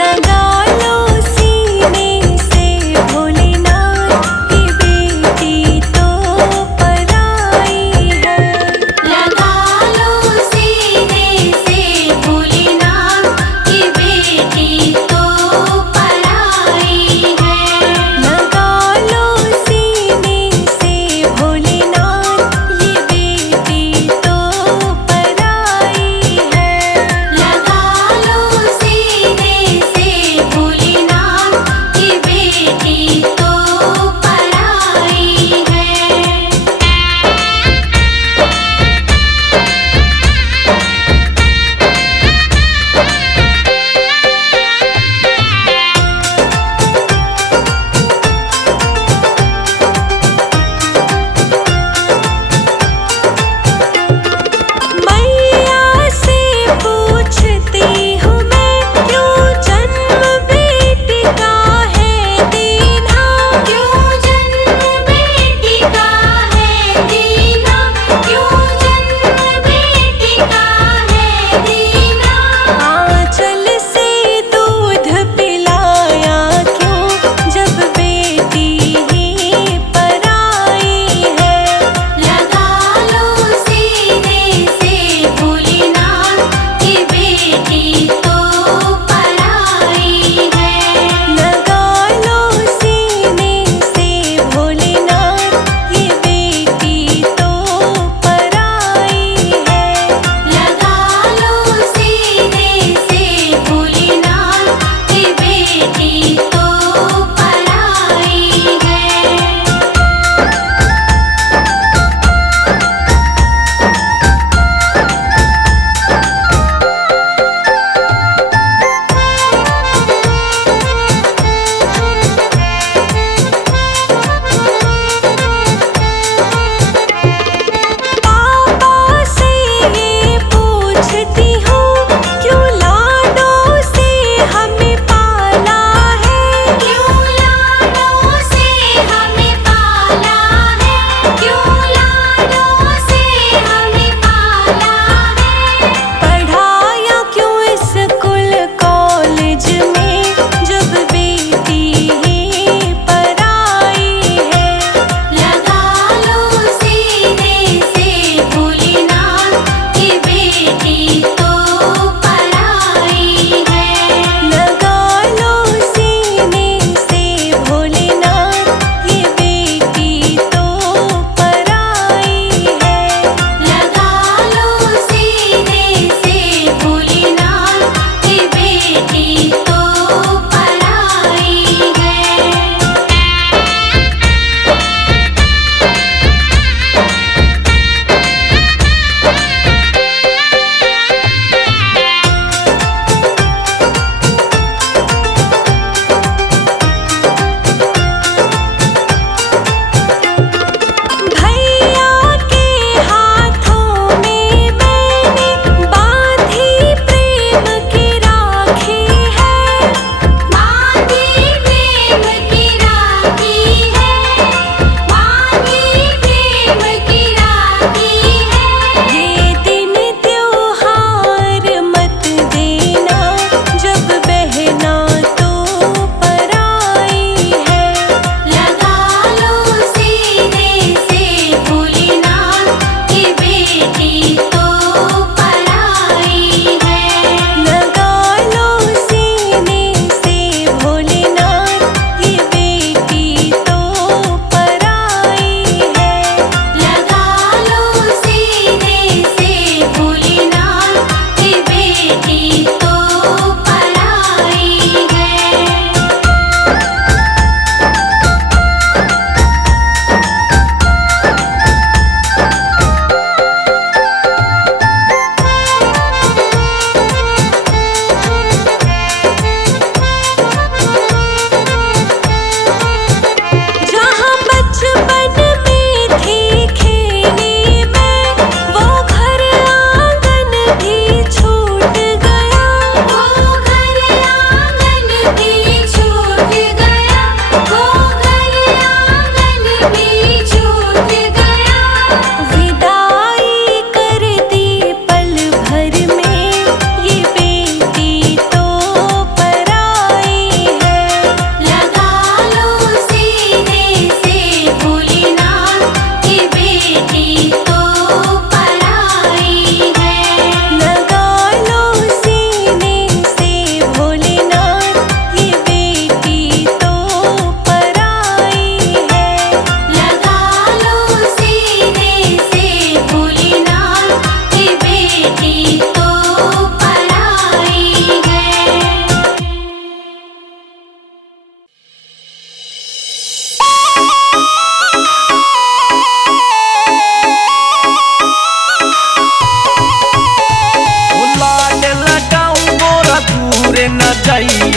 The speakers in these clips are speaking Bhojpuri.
लगा लो सीने से भोलेनाथ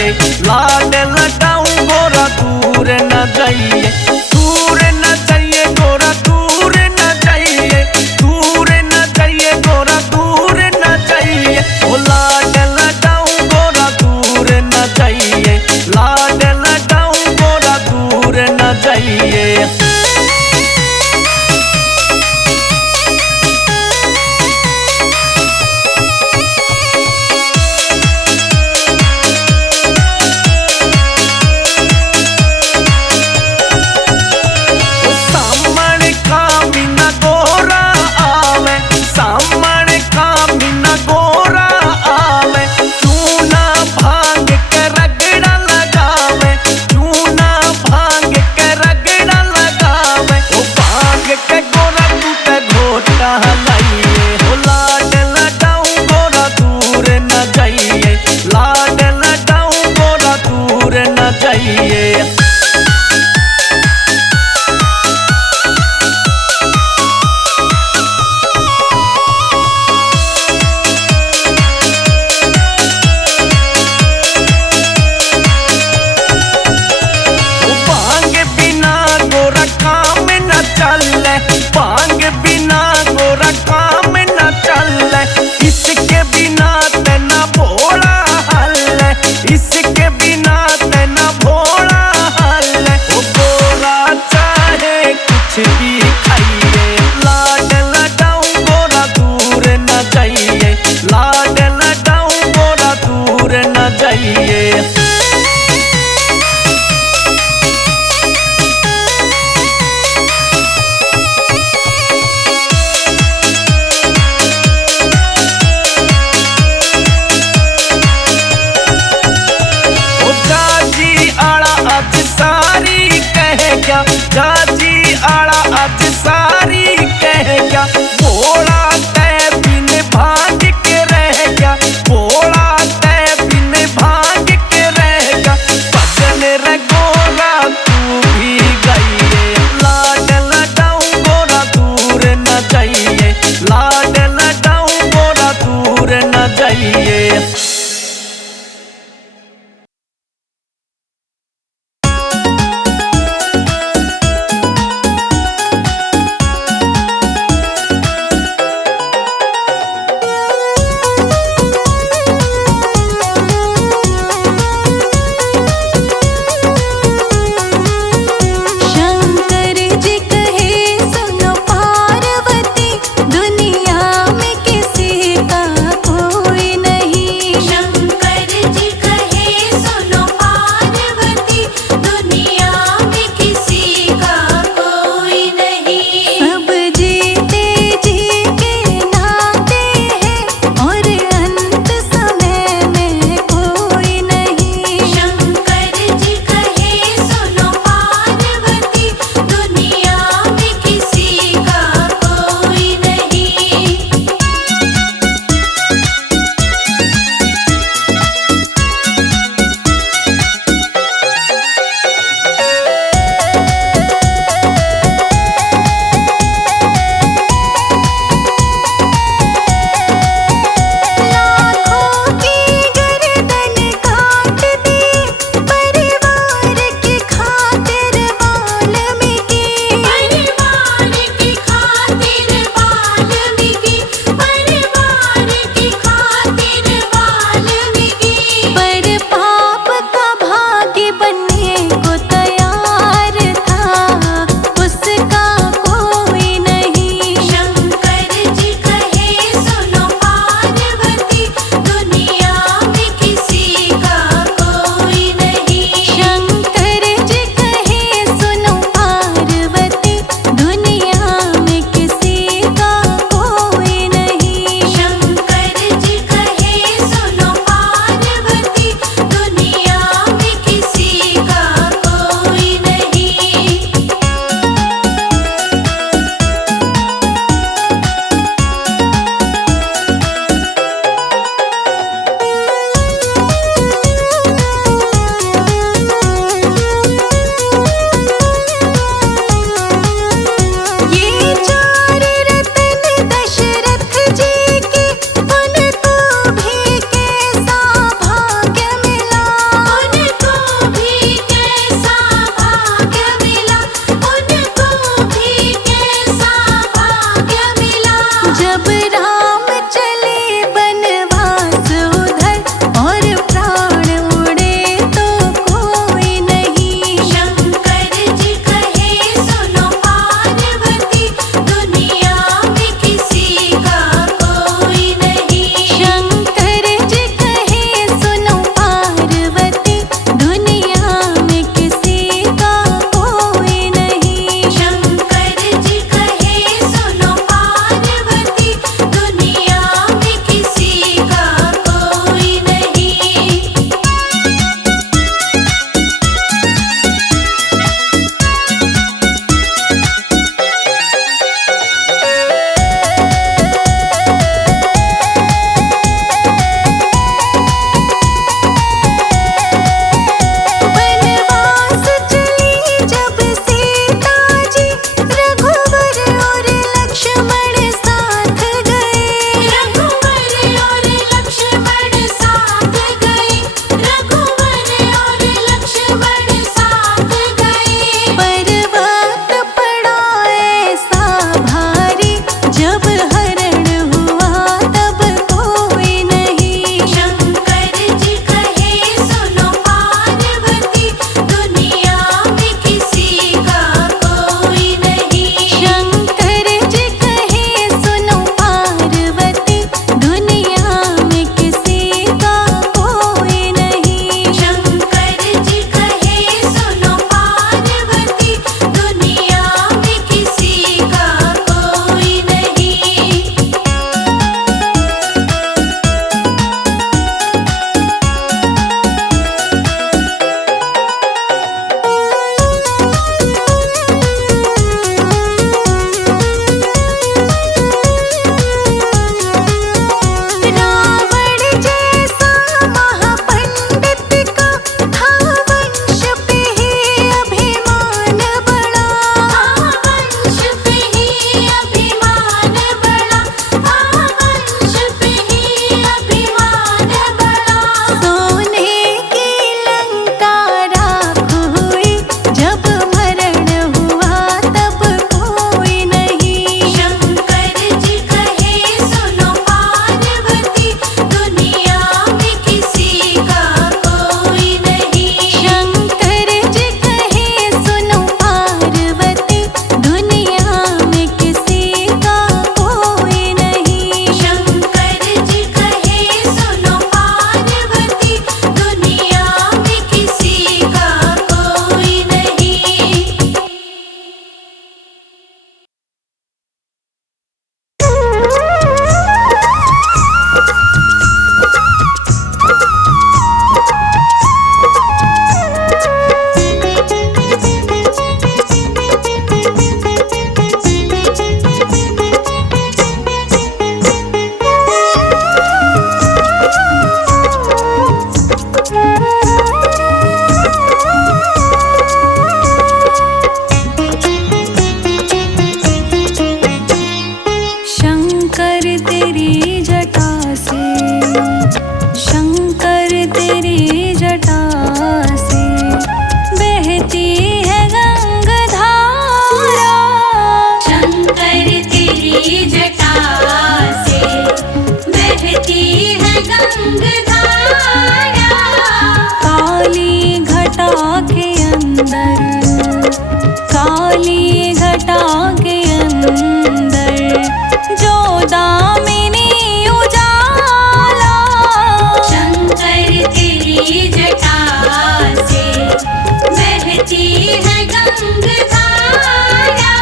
जाइए, लाड लगाऊं गोरा दूर न जाइए, दूर न जाइए गोरा दूर न जाइए, दूर न जाइए गोरा दूर न जाइए, ओ लाड लगाऊं गोरा दूर न जाइए, लाड लगाऊं गोरा दूर न जाइए। भांग बिना गोरा काम न चल, इसके बिना तेना भोला हल, इसके बिना तेना भोला हल, ओ गोरा चाहे कुछ भी खाइए, लाड लगाऊं गोरा दूर न जाइए, लाड लगाऊं गोरा दूर न जाइए। जाजी आड़ा आज सारी कह गया, भोला तै बिन भांग के रह गया, भोला तै बिन भांग के रह गया, भजन रे गोरा तू भी गाइए, लाड लगाऊं गोरा दूर न जाइए, लाड लगाऊं गोरा दूर न जाइए। शंकर तेरी जटा से बहती है गंगाधारा। शंकर तेरी जटा से बहती है गंगाधारा। काली घटा के अंदर, काली घटा के अंदर जो दामिनी उजाला। शंकर तेरी जटा से बहती है गंगाधारा।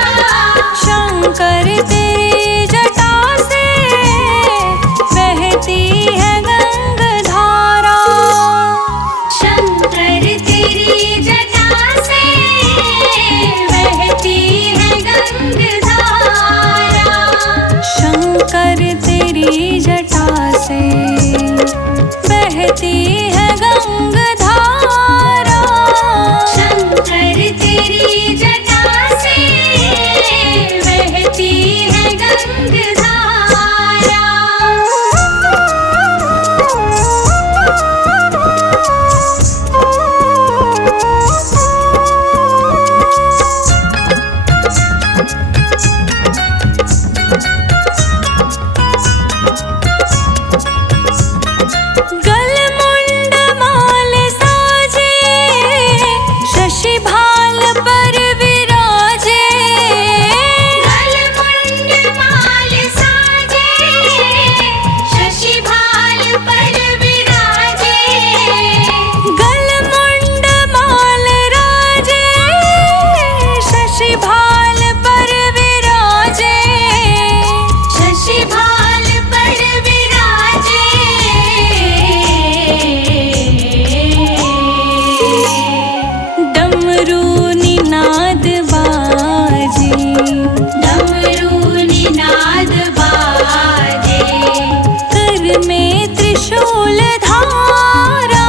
शंकर तेरी जटा से बहती है गंगाधारा। शंकर तेरी जटा से बहती है गंगाधारा। शंकर तेरी जटा से बहती है गंगाधारा। शंकर तेरी जटा से बहती है गंगाधारा। गलमुंड माल साजे शशि भाल पर विराजे। गलमुंड माल साजे शशि भाल पर विराजे। गलमुंड माल राजे शशि भाल पर विराजे। शशि भाल पर विराजे। डमरू निनाद बाजे, डमरू निनाद बाजे। कर में त्रिशूल धारा।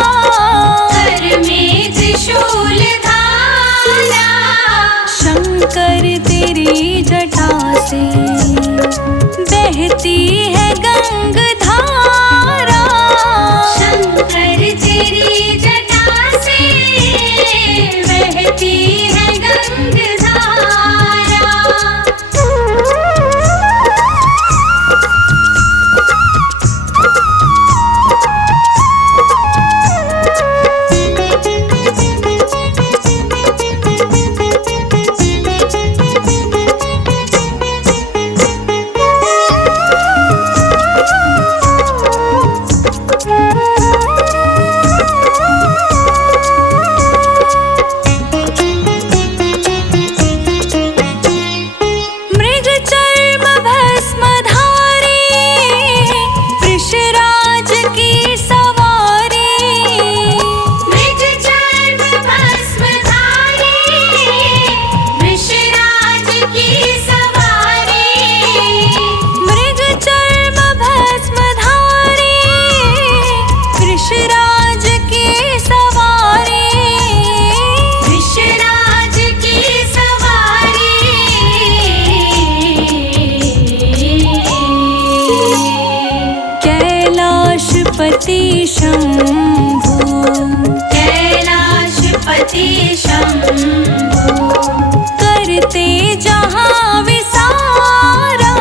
कर में त्रिशूल धारा। शंकर तेरी जटा से बहती है गंगाधारा। शंकर तेरी जटा से बहती है गंगाधारा। मृग चर्म भस्मधारी वृषराज की सवारी। मृग चर्म भस्मधारी वृषराज की सवारी। मृग चर्म भस्मधारी वृषराज की सवारी। वृषराज की सवारी। कैलाशपति शंभु, कैलाशपति शंभु करते जहाँ विसारा।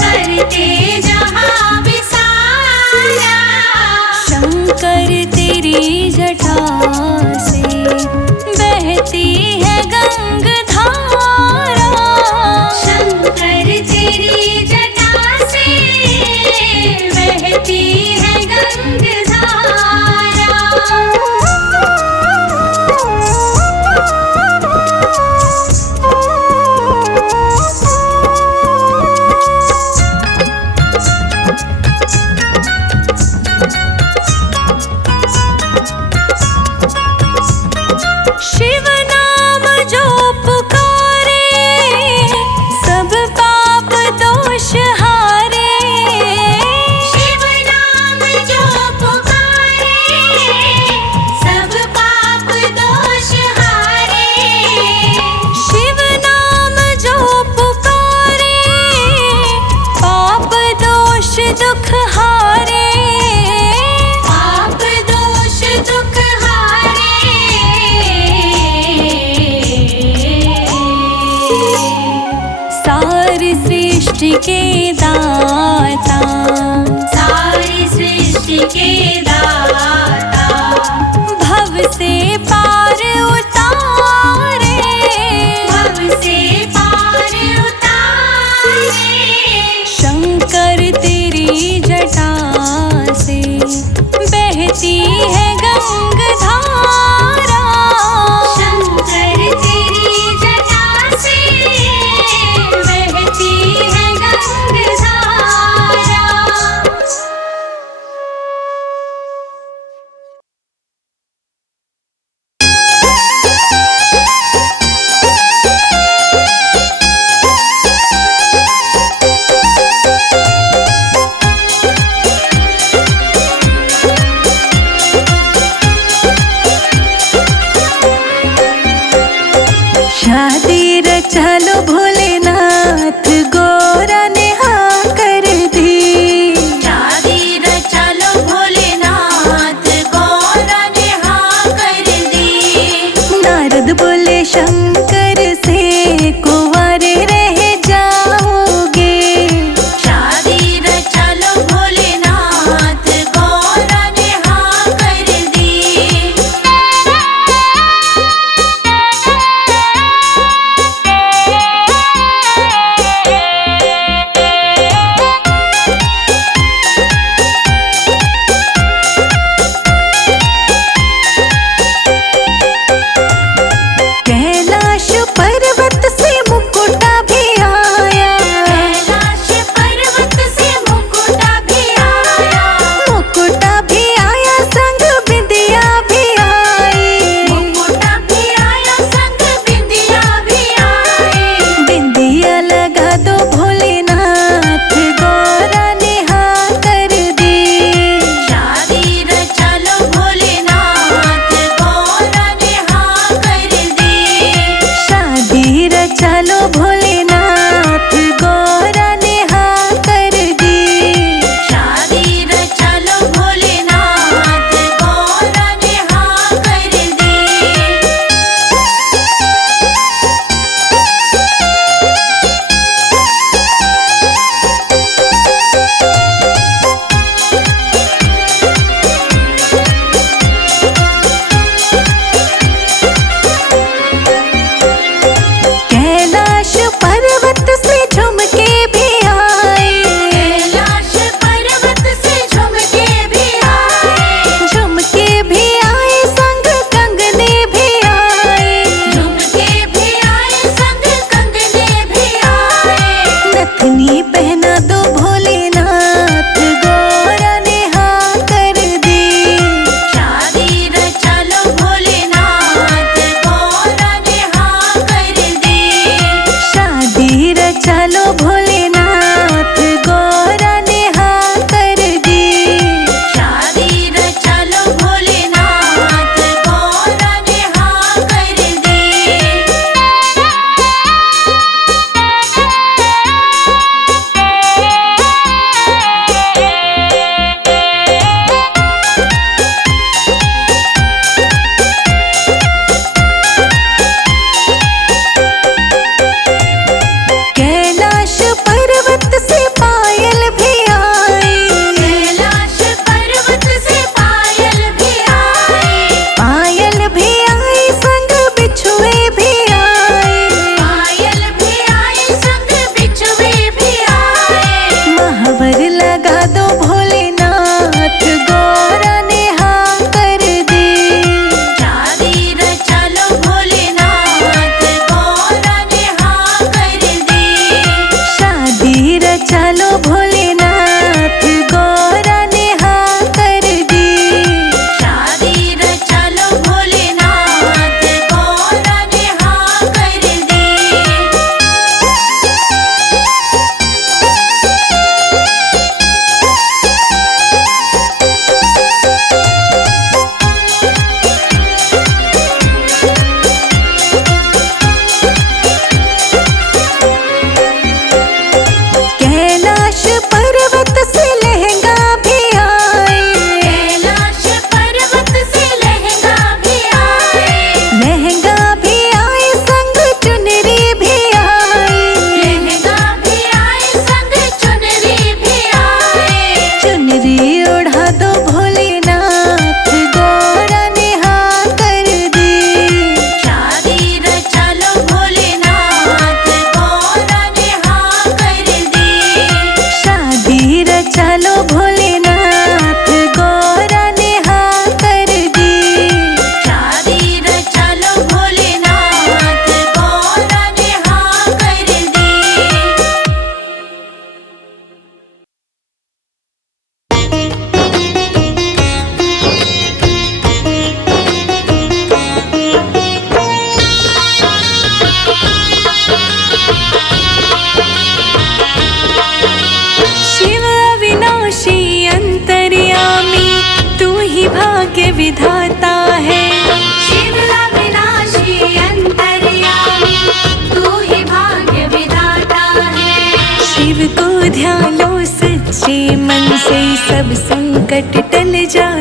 करते जहाँ विसारा। शंकर तेरी जटा से बहती है गंगाधारा। शंकर तेरी जटा से बहती है गंगाधारा। दाता भव से पार उतारे, भव से पार उतारे शंकर तेरी जटा से बहती है गंगधारा। शंकर तेरी जटा से बहती है गंगधारा। शादी रचालो भोलेनाथ गोरा ने हाँ कर दी। शादी रचालो भोलेनाथ गौरा ने हाँ कर दी। नारद बोले शंकर से कुंवारे रह जाओगे। शादी रचालो भोलेनाथ गौरा ने हाँ कर दी। कैलाश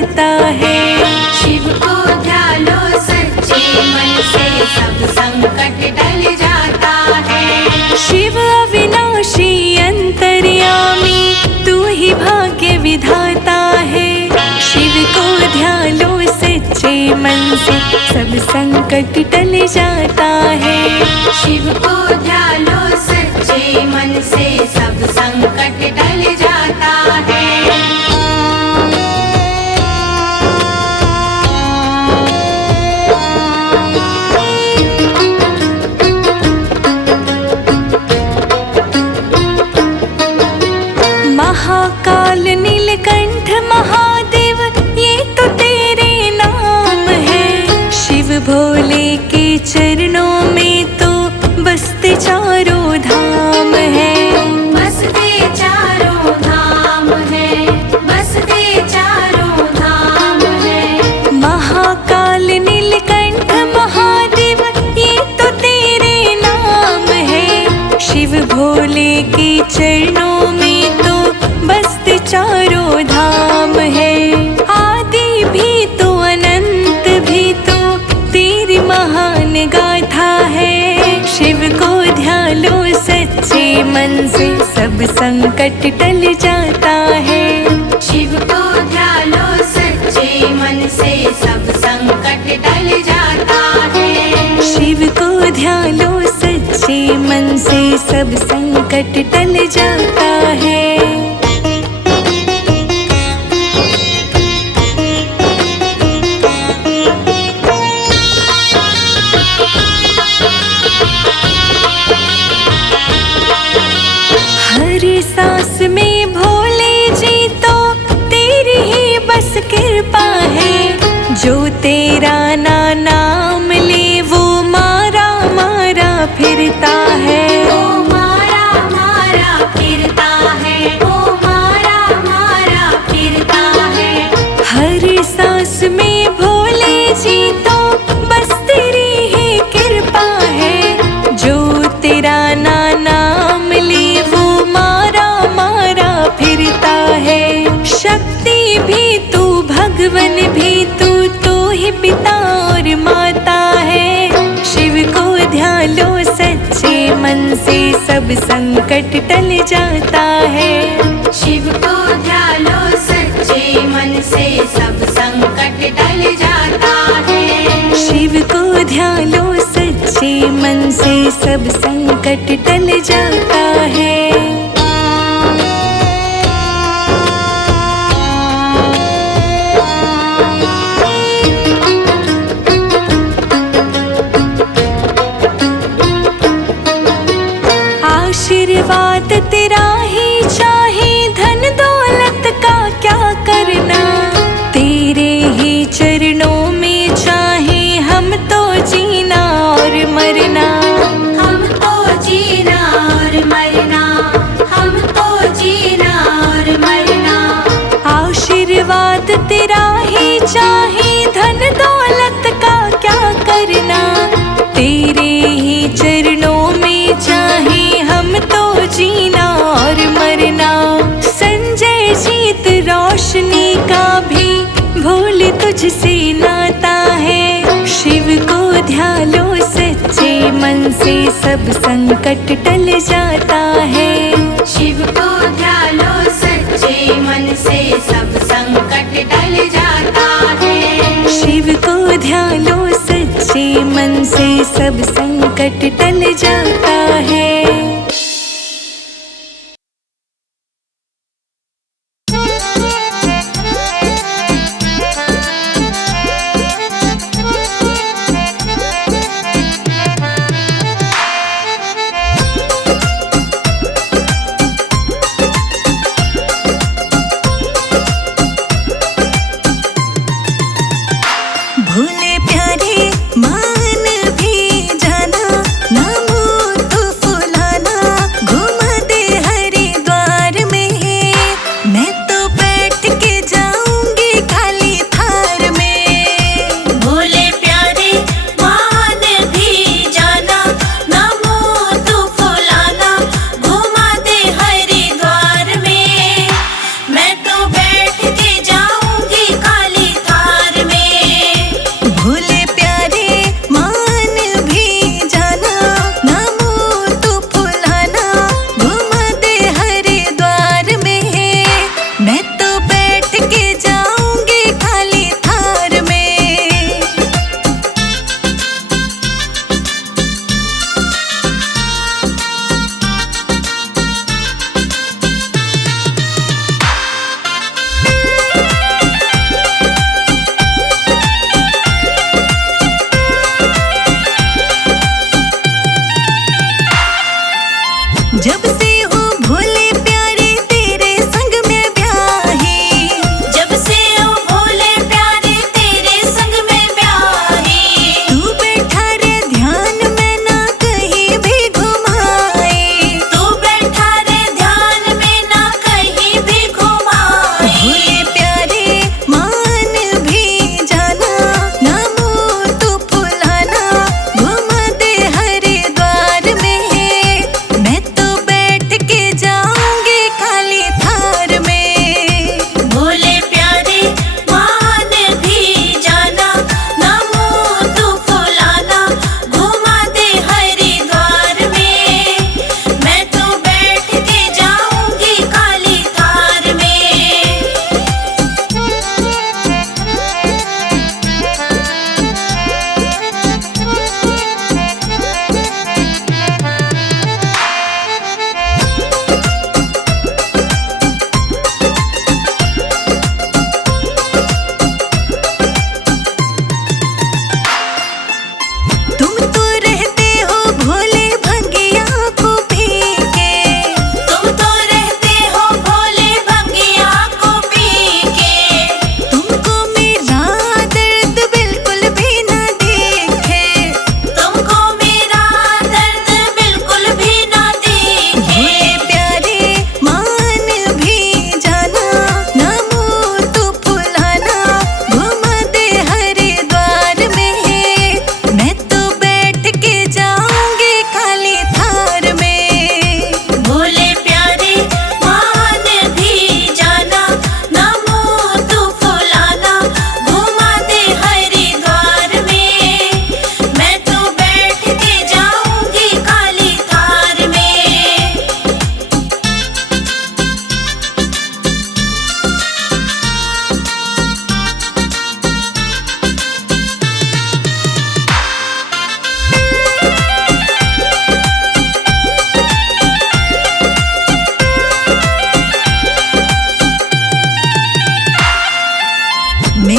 जाता है। शिव को ध्यालो सच्चे मन से सब संकट टल जाता है। शिव अविनाशी अंतर्यामी तू ही भाग्य विधाता है। शिव को ध्यालो सच्चे मन से सब संकट टल जाता है। शिव को ध्यालो सच्चे मन से सब संकट टल जाता है। महाकाल नीलकंठ महादेव ये तो तेरे नाम है। शिव भोले के चरणों में तो बसते चारों धाम है। बसते चारों धाम है, बसते चारों धाम है। महाकाल नीलकंठ महादेव ये तो तेरे नाम है। शिव भोले के चरणों में तो बसते चारों धाम है। आदि भी तो अनंत भी तो तेरी महान गाथा है। शिव को ध्यालो सच्चे मन से सब संकट टल जाता है। शिव को ध्यालो सच्चे मन से सब संकट टल जाता है। शिव को ध्यालो सच्चे मन से सब संकट टल जाता है। हर सांस में भोले जी तो तेरी ही बस कृपा है। जो तेरा नाम ले वो मारा मारा फिरता है। ओ मारा मारा फिरता है, ओ मारा मारा फिरता है। हर सांस में भोले जी तो बस तेरी ही कृपा है। जो तेरा नाम ले वो मारा मारा फिरता है। शक्ति भी तू भगवन भी तू तो ही पिता और माता है। शिव को ध्यालो सच्चे मन से सब संकट टल जाता है। शिव को ध्यालो सच्चे मन से सब संकट टल जाता है। शिव को ध्यालो सच्चे मन से सब संकट टल जाता है। आशीर्वाद तेरा ही चाहे, धन दौलत का क्या करना। तेरे ही चरणों में चाहे हम तो जीना और मरना। हम तो जीना और मरना, हम तो जीना और मरना। आशीर्वाद तेरा ही चाहे, धन दौलत का क्या करना। तेरे ही चरणों में चाहे हम तो जीना और मरना। संजय जीत रोशनी का भी भोले तुझसे नाता है। शिव को ध्यालो सच्चे मन से सब संकट टल जाता है। शिव को ध्यालो सच्चे मन से सब संकट टल जाता है। शिव को ध्यालो सच्चे मन से सब संकट टल जाता है। भोले प्यारे मान भी जाना, नामो तो फुलाना।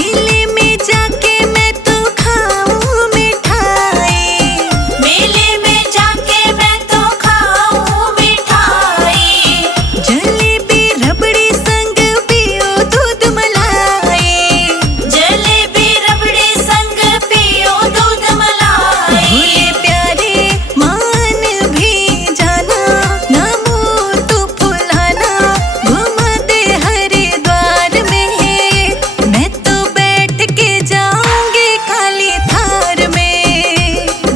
मेले में जाके मैं तो खाऊं मिठाई, मेले में जाके मैं तो खाऊं मिठाई, जलेबी रबड़ी संग पियो दूध मलाई, जलेबी रबड़ी संग पियो दूध मलाई। भोले प्यारे मान भी जाना, ना मुँह तू फुलाना, घुमा दे हरिद्वार में, मैं तो बैठ के जाऊंगी खाली थार में।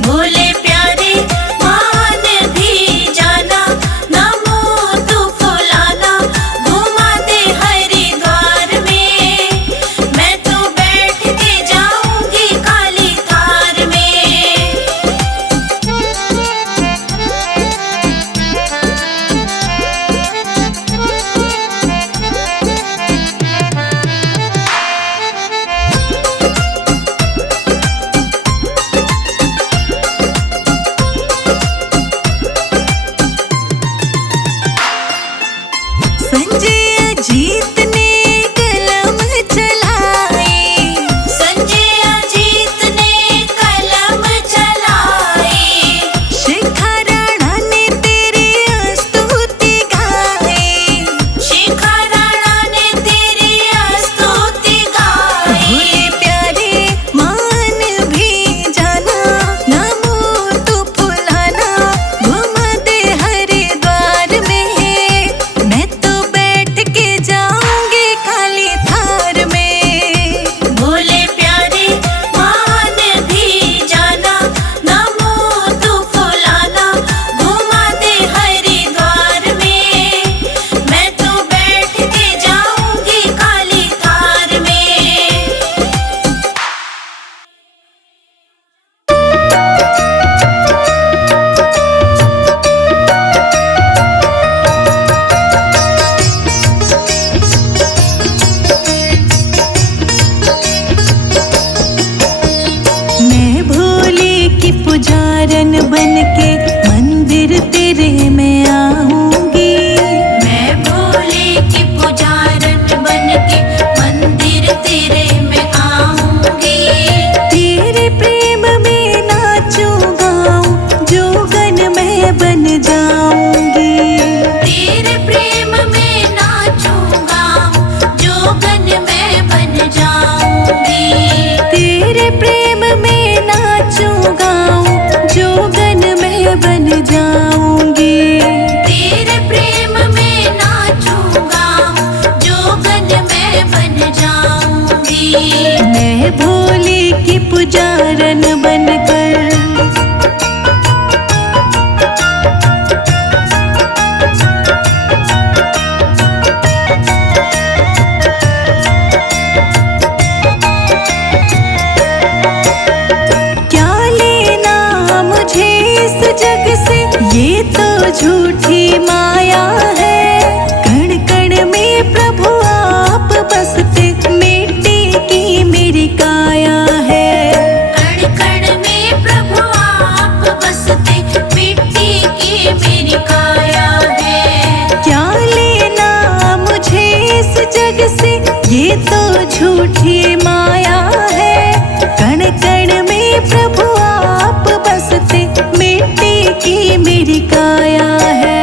भोले प्यारे मान भी जाना, ना मुँह तू फुलाना, घुमा दे हरिद्वार में, मैं तो बैठ के जाऊंगी काली थार में। संजय अजीत ने कलम चलाई, संजय अजीत ने कलम चलाई, शिखा राणा ने तेरी स्तुति गाई, शिखा राणा ने तेरी स्तुति गाई। भोले प्यारे मान भी जाना, ना मुँह तू फुलाना, घुमा दे हरिद्वार में, मैं तो बैठ के जाऊंगी खाली थार में। भोले प्यारे मान भी जाना, ना मुँह तू फुलाना, घुमा दे हरिद्वार में, मैं तो बैठ के जाऊंगी काली थार में। मैं भोले की पुजारन बन के मंदिर तेरे में आऊंगी, मैं भोले की पुजारन बन के मंदिर तेरे में आऊंगी, तेरे प्रेम में नाचूं गाऊं, जोगन मैं बन जाऊंगी, तेरे प्रेम में नाचूंगा, जोगन मैं बन जाऊंगी, तेरे प्रेम में नाचूं गाऊं, जोगन मैं बन जाऊंगी। तेरे प्रेम में नाचूंगा, जोगन मैं बन जाऊंगी। मैं भोले की पुजारन बनकर क्या लेना मुझे इस जग से, ये तो झूठी माया है, कण कण में प्रभु आप बसते, मिट्टी की मेरी काया है। कण कण में प्रभु आप बसते, मिट्टी की मेरी काया है। क्या लेना मुझे इस जग से, ये तो झूठी माया है, कण कण में प्रभु आप बसते, मिट्टी की मेरी काया है।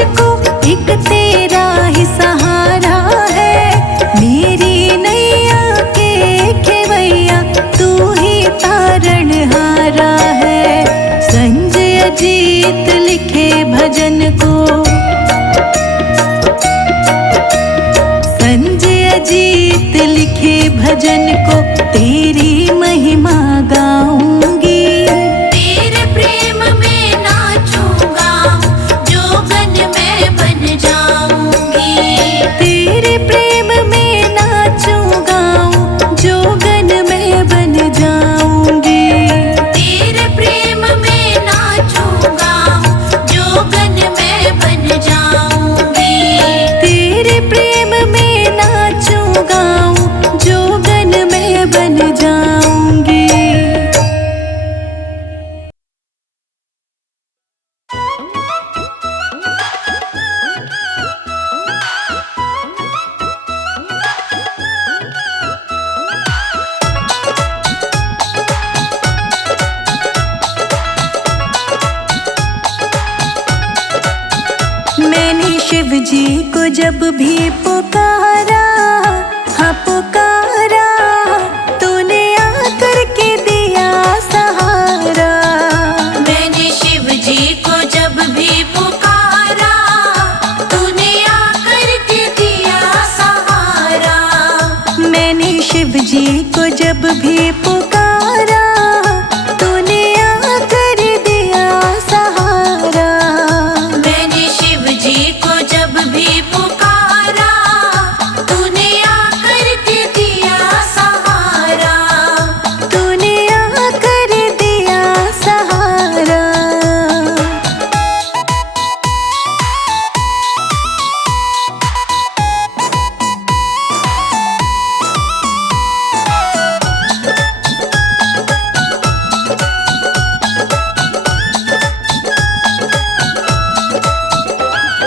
मुझको एक तेरा ही सहारा है। मेरी नैया के खेवैया तू ही तारणहारा है। संजय अजीत लिखे भजन को, संजय अजीत लिखे भजन को तेरी महिमा गाऊंगी। तेरे प्रेम में नाचूंगा, जोगन मैं बन जाऊंगी। तेरे प्रेम में नाचूंगा, जोगन मैं बन जाऊंगी। तेरे प्रेम में नाचूंगा, जोगन मैं बन जाऊंगी। तेरे प्रेम में नाचूंगा, जोगन मैं बन जाऊंगी। मैंने शिव जी को जब भी पुकारा, हाँ पुकारा, तूने आकर के दिया सहारा। मैंने शिव जी को जब भी पुकारा, तूने आकर के दिया सहारा। मैंने शिव जी को जब भी पुकारा, तूने आकर दिया सहारा। मैंने शिव जी को जब भी पुकारा, तूने आकर के दिया सहारा। तूने आकर दिया सहारा।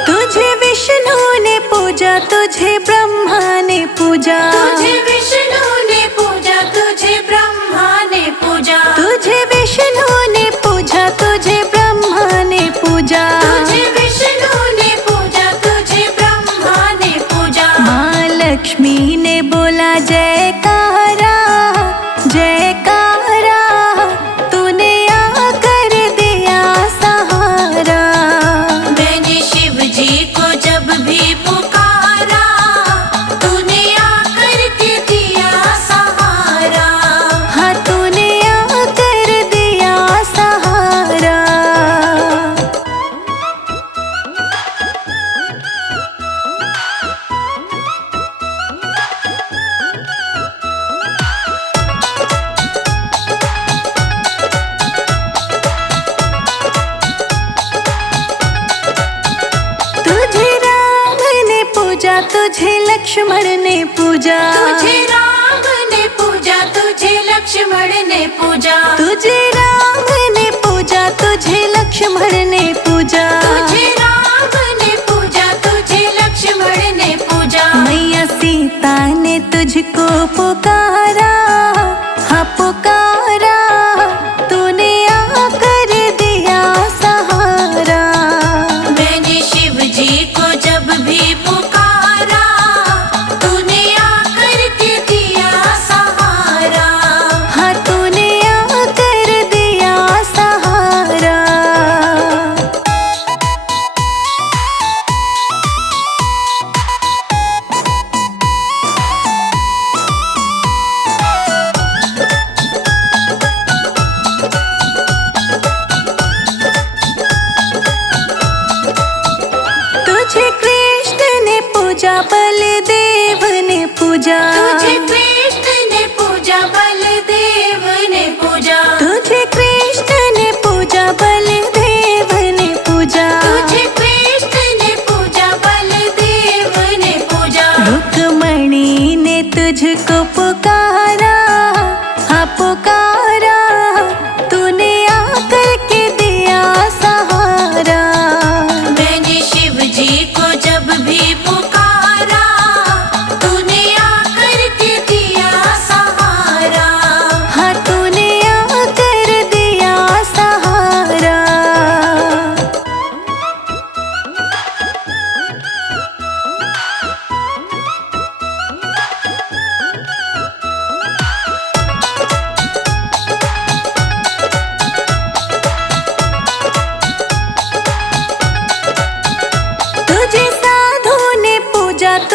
तुझे विष्णु ने पूजा, तुझे ब्रह्मा ने पूजा। तुझे विष्णु ने पूजा, तुझे ब्रह्मा ने पूजा। तुझे विष्णु ने पूजा, तुझे ब्रह्मा ने पूजा। तुझे विष्णु ने पूजा, तुझे ब्रह्मा ने पूजा। माँ लक्ष्मी ने बोला जयकारा, जयकारा, तूने आकर दिया सहारा। मैंने शिव जी को जब भी पुकारा, तूने आकर के दिया सहारा। हाँ तूने आकर दिया सहारा। तुझे राम ने पूजा, तुझे लक्ष्मण ने पूजा। तुझे राम ने पूजा, तुझे लक्ष्मण ने पूजा। तुझे राम ने पूजा, तुझे लक्ष्मण ने पूजा। तुझे राम ने पूजा, तुझे लक्ष्मण ने पूजा। मैया सीता ने तुझको पुकारा, हाँ पुकारा, तूने आकर दिया सहारा। मैंने शिव जी को जब भी पुकारा, तूने आकर के दिया सहारा। हाँ तूने आकर दिया सहारा। तुझे कृष्ण ने पूजा, बलदेव ने पूजा। तुझे कृष्ण ने पूजा, बलदेव ने पूजा। तुझे कृष्ण ने पूजा, बलदेव ने पूजा। तुझे कृष्ण ने पूजा, बलदेव ने पूजा। रुक्मणी ने तुझको पुकारा, हाँ पुकारा, तूने आकर के दिया सहारा। मैंने शिव जी को जब भी पुकारा, तूने आकर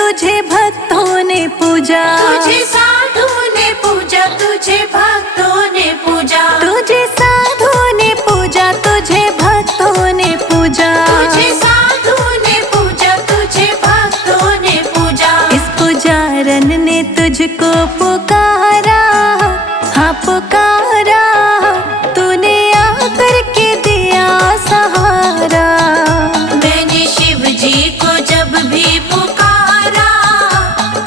तुझे भक्तों ने पूजा, तुझे साधुओं ने पूजा, तुझे भक्तों ने पूजा, तुझे साधुओं ने पूजा, तुझे भक्तों ने पूजा, तुझे साधुओं ने पूजा, तुझे भक्तों ने पूजा। इस पुजारन ने तुझको पुकारा, हाँ पुकारा, तूने आकर के दिया सहारा। मैंने शिव जी को जब भी पुकारा,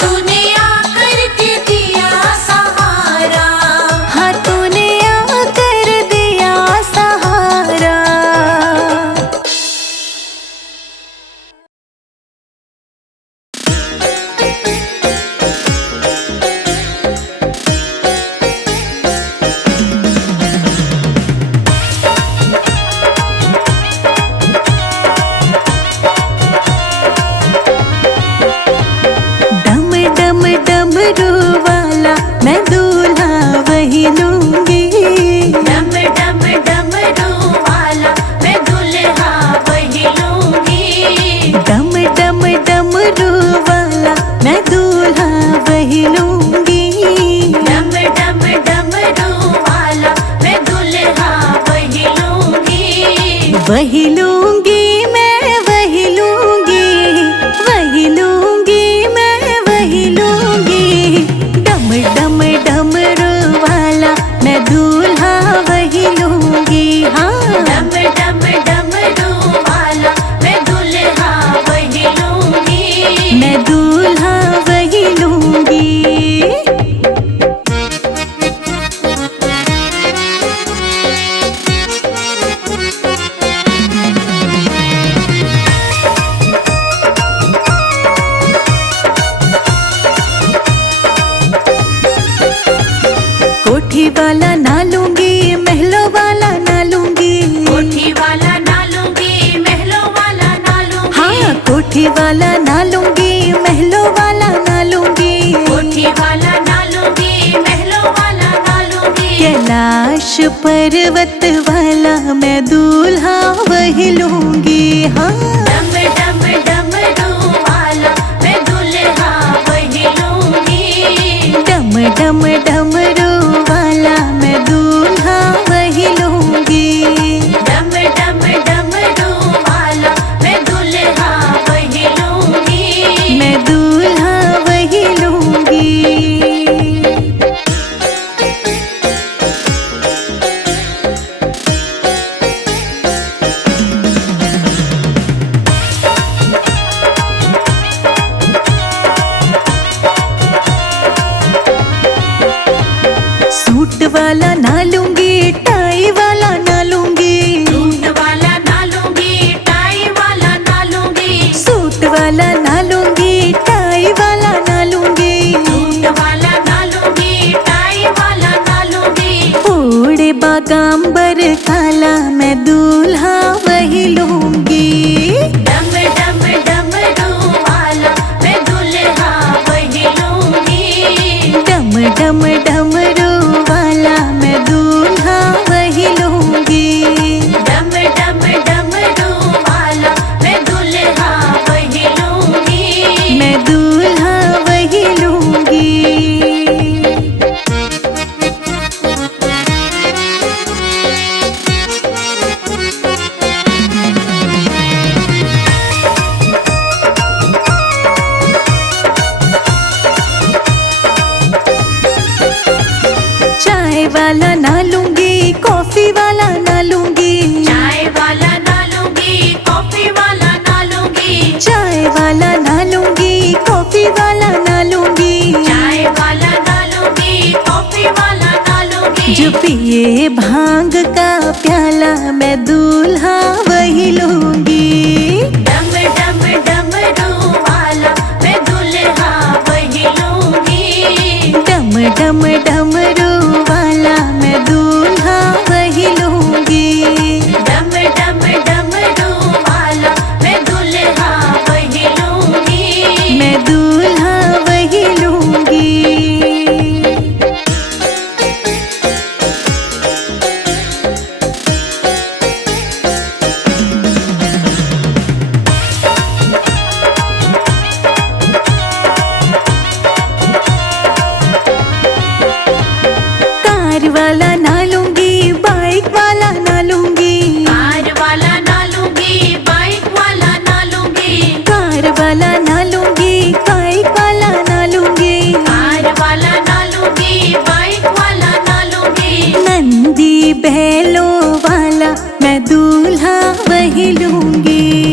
तूने आकर के दिया सहारा। हाँ तूने आकर दिया सहारा। डम डम डमरू वाला मैं दूल्हा वही लूंगी, डम डम डमरू वाला मैं दुल्हा वही लूंगी। डम डम डमरू वाला मैं दूल्हा वही लूंगी, डम डम डमरू वाला मैं दुल्हा वही लूंगी। वही लूंगी मैं वही लूंगी, वही लूंगी मैं वही लूंगी। डम डम डमरू वाला मैं दूल्हा वही लूंगी, हाँ डम डम डमरू वाला मैं दुल्हा वही लूंगी। मैं दूल्हा वही लूंगी। कोठी वाला ना लूंगी, महलों वाला ना लूंगी, कोठी वाला ना लूंगी, महलों वाला ना लूंगी। हाँ कोठी वाला ना लूंगी, महलों वाला ना लूंगी, कोठी वाला ना लूंगी, महलों वाला ना लूंगी। कैलाश पर्वत वाला मैं दूल्हा वही लूंगी, हाँ डम डम डमरू वाला मैं दुल्हा वही लूंगी। डम डम डमरू वाला मैं दूल्हा वही लूंगी। डम डम डमरू वाला मैं दुल्हा वही लूंगी। मैं दूल्हा वही लूंगी। महलों वाला मैं दूल्हा वही लूंगी।